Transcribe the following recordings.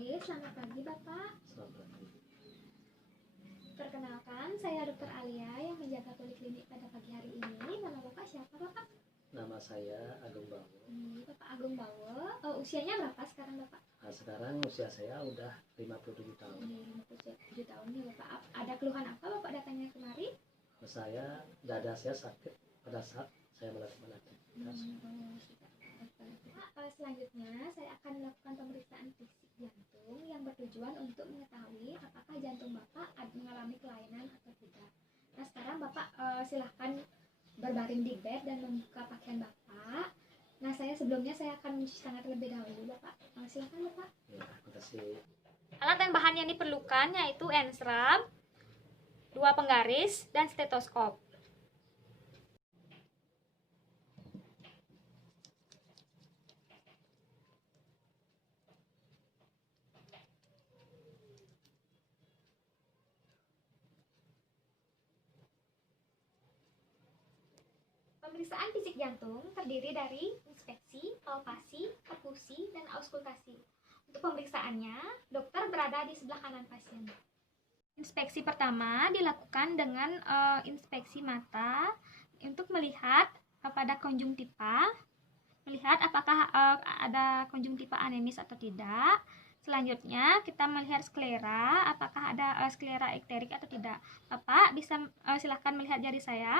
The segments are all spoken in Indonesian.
Oke, selamat pagi Bapak. Selamat pagi. Perkenalkan, saya Dr. Alia yang menjaga poliklinik pada pagi hari ini. Nama Bapak siapa Bapak? Nama saya Agung Bawo. Bapak Agung Bawo. Usianya berapa sekarang Bapak? Nah, sekarang usia saya udah 57 tahun. 57 tahun nih Bapak. Ada keluhan apa Bapak datangnya kemari? Dada saya sakit pada saat saya melatih. Selanjutnya saya akan melakukan pemeriksaan fisik jantung yang bertujuan untuk mengetahui apakah jantung Bapak mengalami kelainan atau tidak. Nah sekarang Bapak silahkan berbaring di bed dan membuka pakaian Bapak. Nah sebelumnya saya akan mencuci tangan terlebih dahulu Bapak. Silahkan Bapak. Ya, makasih. Alat dan bahan yang diperlukan yaitu ensrab, 2 penggaris, dan stetoskop. Pemeriksaan fisik jantung terdiri dari inspeksi, palpasi, perkusi, dan auskultasi. Untuk pemeriksaannya, dokter berada di sebelah kanan pasien. Inspeksi pertama dilakukan dengan inspeksi mata untuk melihat pada konjungtiva, melihat apakah ada konjungtiva anemis atau tidak. Selanjutnya kita melihat sklera, apakah ada sklera ekterik atau tidak. Bapak bisa silahkan melihat jari saya.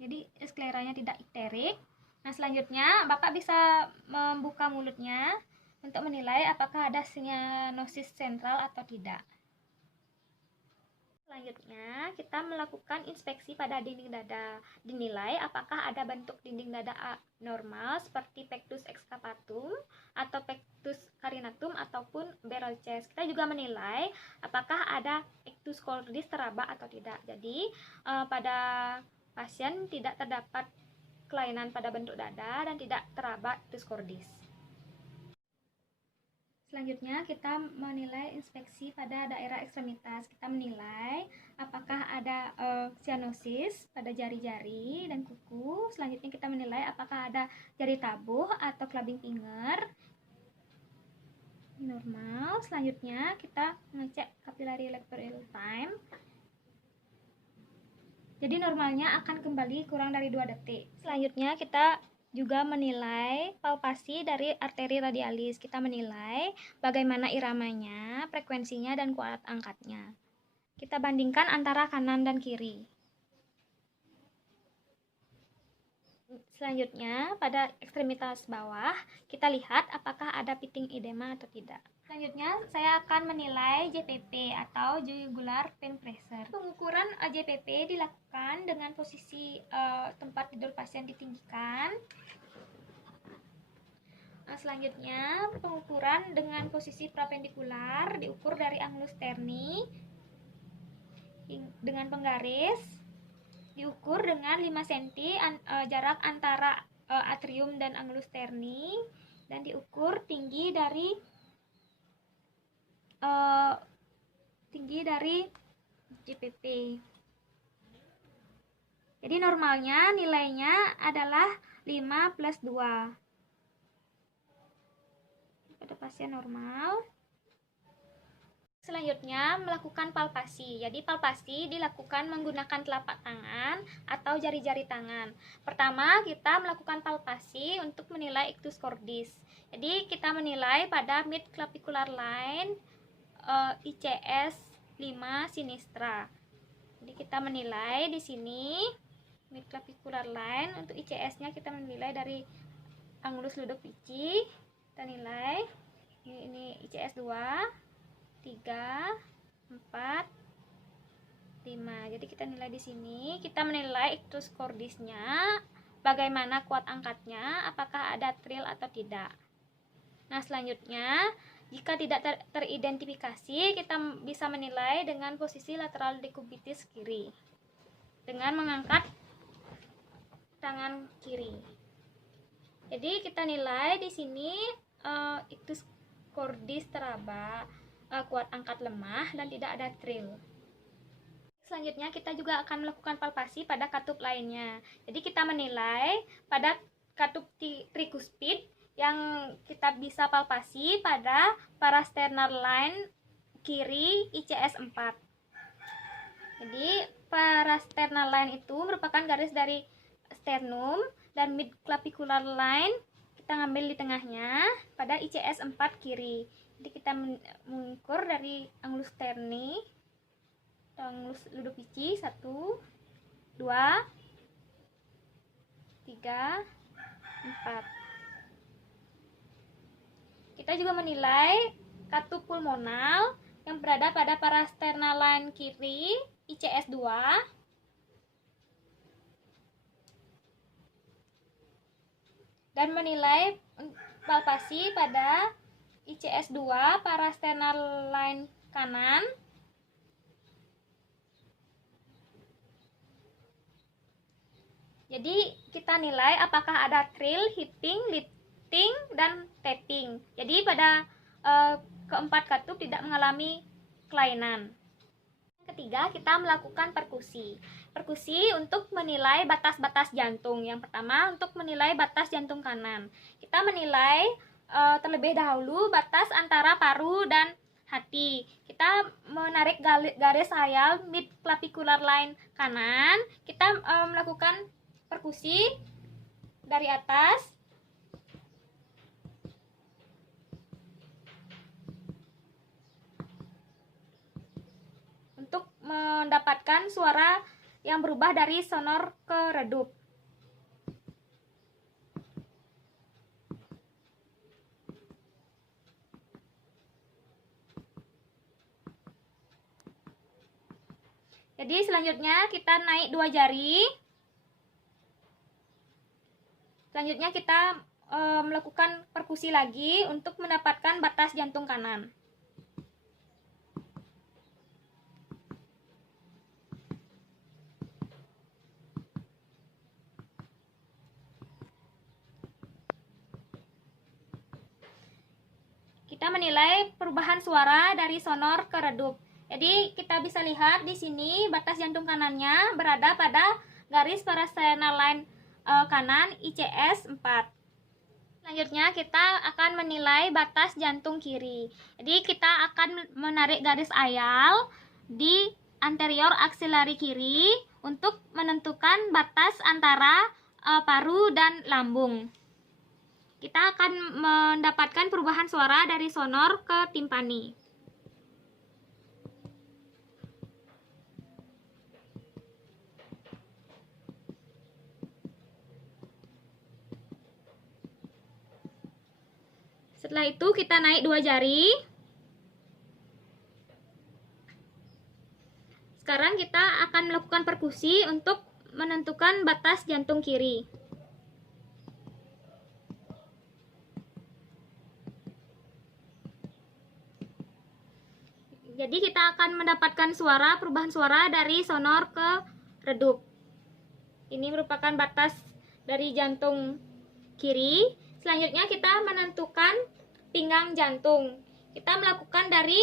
Jadi skleranya tidak ikterik. Nah selanjutnya Bapak bisa membuka mulutnya untuk menilai apakah ada sianosis sentral atau tidak. Selanjutnya kita melakukan inspeksi pada dinding dada. Dinilai apakah ada bentuk dinding dada abnormal seperti pectus excavatum atau pectus carinatum ataupun barrel chest. Kita juga menilai apakah ada ictus cordis teraba atau tidak. Jadi pada pasien tidak terdapat kelainan pada bentuk dada dan tidak teraba ictus cordis. Selanjutnya kita menilai inspeksi pada daerah ekstremitas. Kita menilai apakah ada sianosis pada jari-jari dan kuku. Selanjutnya kita menilai apakah ada jari tabuh atau clubbing finger. Normal. Selanjutnya kita mengecek capillary real time. Jadi normalnya akan kembali kurang dari 2 detik. Selanjutnya kita juga menilai palpasi dari arteri radialis. Kita menilai bagaimana iramanya, frekuensinya, dan kuat angkatnya. Kita bandingkan antara kanan dan kiri. Selanjutnya pada ekstremitas bawah kita lihat apakah ada pitting edema atau tidak. Selanjutnya saya akan menilai JPP atau jugular vein pressure. Pengukuran JPP dilakukan dengan posisi tempat tidur pasien ditinggikan. Selanjutnya pengukuran dengan posisi perpendikular diukur dari angulus sterni dengan penggaris, diukur dengan 5 cm jarak antara atrium dan angulus sterni, dan diukur tinggi dari JPP. Jadi normalnya nilainya adalah 5+2 pada pasien normal. Selanjutnya melakukan palpasi. Jadi palpasi dilakukan menggunakan telapak tangan atau jari-jari tangan. Pertama kita melakukan palpasi untuk menilai ictus cordis. Jadi kita menilai pada mid clavicular line ICS 5 sinistra. Jadi kita menilai di sini mid clavicular line. Untuk ICS-nya kita menilai dari angulus Ludovici. Kita nilai ini ICS 2, 3, 4, 5. Jadi kita nilai di sini. Kita menilai ictus cordisnya, bagaimana kuat angkatnya, apakah ada trill atau tidak. Nah selanjutnya jika tidak teridentifikasi, kita bisa menilai dengan posisi lateral decubitus kiri dengan mengangkat tangan kiri. Jadi kita nilai di sini ictus cordis teraba, kuat angkat lemah, dan tidak ada trill. Selanjutnya kita juga akan melakukan palpasi pada katup lainnya. Jadi kita menilai pada katup trikuspid yang kita bisa palpasi pada parasternal line kiri ICS 4. Jadi parasternal line itu merupakan garis dari sternum dan midclavicular line kita ngambil di tengahnya pada ICS 4 kiri. Jadi kita mengukur dari angulus sterni atau angulus Ludovici 1, 2, 3, 4. Kita juga menilai katup pulmonal yang berada pada parasternal line kiri ICS 2. Dan menilai palpasi pada ICS 2 parasternal line kanan. Jadi kita nilai apakah ada trill, hipping, lifting, dan tapping. Jadi pada keempat katup tidak mengalami kelainan. Yang ketiga, kita melakukan perkusi. Perkusi untuk menilai batas-batas jantung. Yang pertama, untuk menilai batas jantung kanan. Kita menilai terlebih dahulu batas antara paru dan hati. Kita menarik garis hayal midclavicular line kanan. Kita melakukan perkusi dari atas untuk mendapatkan suara yang berubah dari sonor ke redup. Jadi selanjutnya kita naik 2 jari. Selanjutnya kita melakukan perkusi lagi untuk mendapatkan batas jantung kanan. Kita menilai perubahan suara dari sonor ke redup. Jadi kita bisa lihat di sini batas jantung kanannya berada pada garis parasternal line kanan ICS 4. Selanjutnya kita akan menilai batas jantung kiri. Jadi kita akan menarik garis ayal di anterior axillary kiri untuk menentukan batas antara paru dan lambung. Kita akan mendapatkan perubahan suara dari sonor ke timpani. Setelah itu kita naik 2 jari. Sekarang kita akan melakukan perkusi untuk menentukan batas jantung kiri. Jadi kita akan mendapatkan perubahan suara dari sonor ke redup. Ini merupakan batas dari jantung kiri. Selanjutnya kita menentukan pinggang jantung. Kita melakukan dari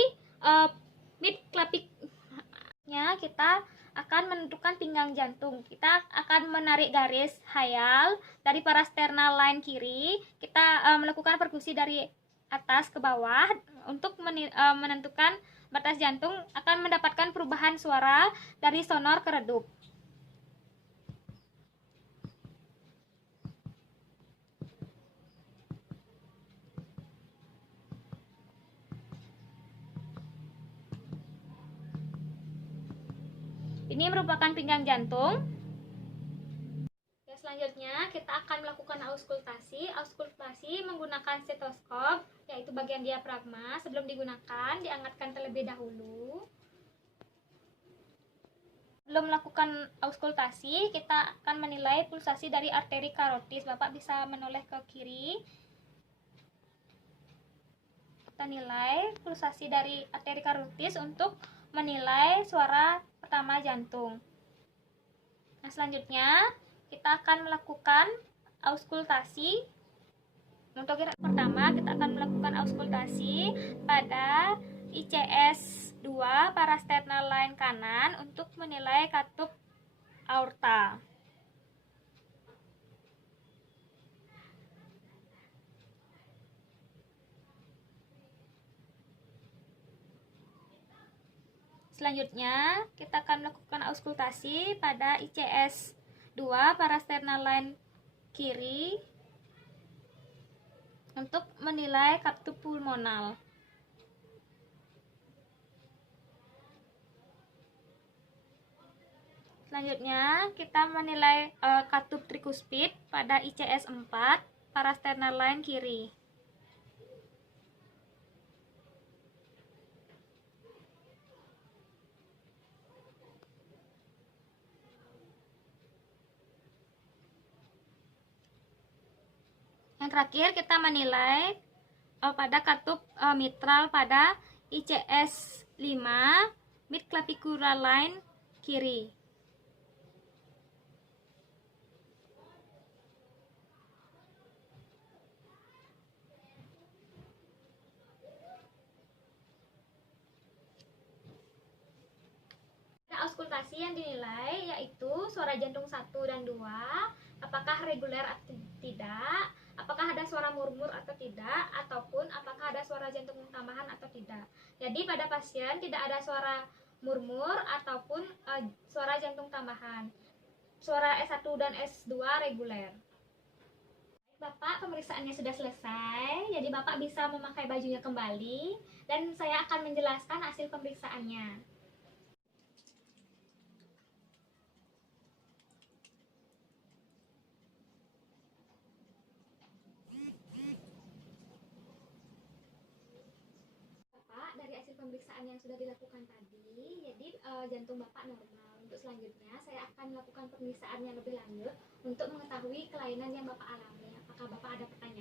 midclavicular. Kita akan menentukan pinggang jantung. Kita akan menarik garis hayal dari parasternal line kiri. Kita melakukan perkusi dari atas ke bawah untuk menentukan batas jantung, akan mendapatkan perubahan suara dari sonor ke redup. Ini merupakan pinggang jantung. Selanjutnya kita akan melakukan auskultasi. Auskultasi menggunakan stetoskop, yaitu bagian diafragma. Sebelum digunakan, dihangatkan terlebih dahulu. Sebelum melakukan auskultasi, kita akan menilai pulsasi dari arteri karotis. Bapak bisa menoleh ke kiri. Kita nilai pulsasi dari arteri karotis untuk menilai suara pertama jantung. Nah, selanjutnya kita akan melakukan auskultasi. Untuk pertama kita akan melakukan auskultasi pada ICS 2 parasternal line kanan untuk menilai katup aorta. Selanjutnya, kita akan melakukan auskultasi pada ICS 2 parasternal line kiri untuk menilai katup pulmonal. Selanjutnya, kita menilai katup trikuspid pada ICS 4 parasternal line kiri. Yang terakhir, kita menilai pada katup mitral pada ICS 5 mid clavicular line kiri. Auskultasi yang dinilai yaitu suara jantung 1 dan 2, apakah reguler atau tidak, apakah ada suara murmur atau tidak, ataupun apakah ada suara jantung tambahan atau tidak. Jadi pada pasien tidak ada suara murmur ataupun suara jantung tambahan. Suara S1 dan S2 reguler. Bapak, pemeriksaannya sudah selesai, jadi Bapak bisa memakai bajunya kembali dan saya akan menjelaskan hasil pemeriksaannya. Dari hasil pemeriksaan yang sudah dilakukan tadi, jadi jantung Bapak normal. Untuk selanjutnya, saya akan melakukan pemeriksaan yang lebih lanjut untuk mengetahui kelainan yang Bapak alami. Apakah Bapak ada pertanyaan?